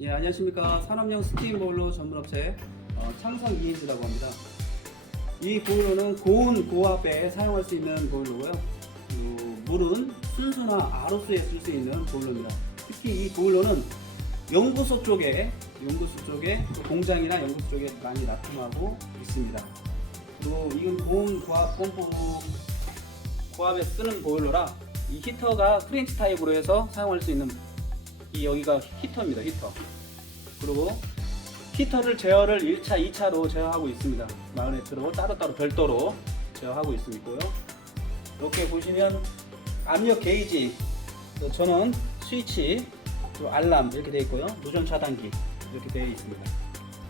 예, 안녕하십니까. 산업용 스팀 보일러 전문업체 어, 창성 이인즈라고 합니다. 이 보일러는 고온 고압에 사용할 수 있는 보일러고요. 어, 물은 순수나 아로스에 쓸 수 있는 보일러입니다. 특히 이 보일러는 연구소 쪽에 연구소 쪽에 또 공장이나 연구소 쪽에 많이 납품하고 있습니다. 그리고 이건 고온 고압 펌프로 고압에 쓰는 보일러라 이 히터가 프렌치 타입으로 해서 사용할 수 있는 이 여기가 히터입니다 히터. 그리고 히터를 제어를 1차 2차로 제어하고 있습니다. 마그네트로 따로따로 별도로 제어하고 있고요. 이렇게 보시면 압력 게이지 또 전원 스위치 또 알람 이렇게 되어 있고요. 노전 차단기 이렇게 되어 있습니다.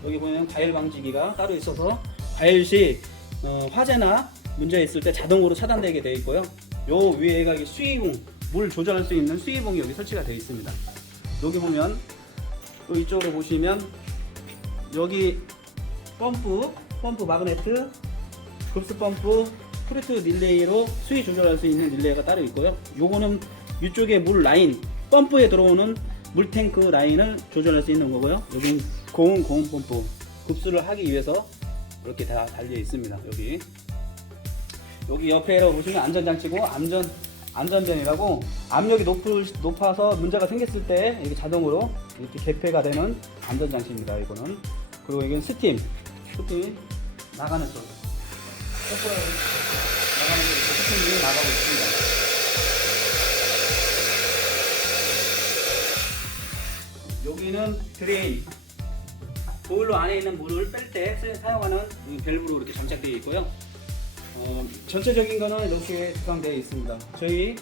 여기 보면 과열 방지기가 따로 있어서 과열 시 어, 화재나 문제 있을 때 자동으로 차단되게 되어 있고요. 요 위에가 수위봉 물 조절할 수 있는 수위봉이 여기 설치가 되어 있습니다 여기 보면 또 이쪽으로 보시면 여기 펌프 펌프 마그네트 급수 펌프 프루트 릴레이로 수위 조절할 수 있는 릴레이가 따로 있고요. 요거는 이쪽에 물 라인 펌프에 들어오는 물 탱크 라인을 조절할 수 있는 거고요. 여기는 고온 고온 펌프 급수를 하기 위해서 이렇게 다 달려 있습니다 여기. 여기 옆에로 보시면 안전장치고 안전 안전전이라고 압력이 높을, 높아서 문제가 생겼을 때 이게 자동으로 이렇게 개폐가 되는 안전장치입니다. 이거는 그리고 이건 스팀 스팀 나가는 쪽 거꾸로 나가는 쪽 스팀이 나가고 있습니다. 여기는 드레인 보일러 안에 있는 물을 뺄 때 사용하는 이 밸브로 이렇게 장착되어 있고요. 어, 전체적인 거는 이렇게 구성되어 있습니다. 저희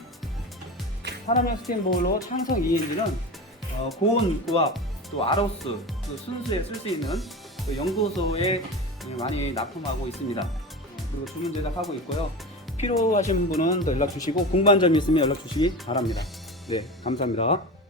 산업용 스팀 보일러 창성 ENG는 어, 고온 고압 또 아로스 또 순수에 쓸 수 있는 또 연구소에 많이 납품하고 있습니다. 어, 그리고 주문 제작하고 있고요. 필요하신 분은 또 연락 주시고 궁금한 점 있으면 연락 주시기 바랍니다. 네, 감사합니다.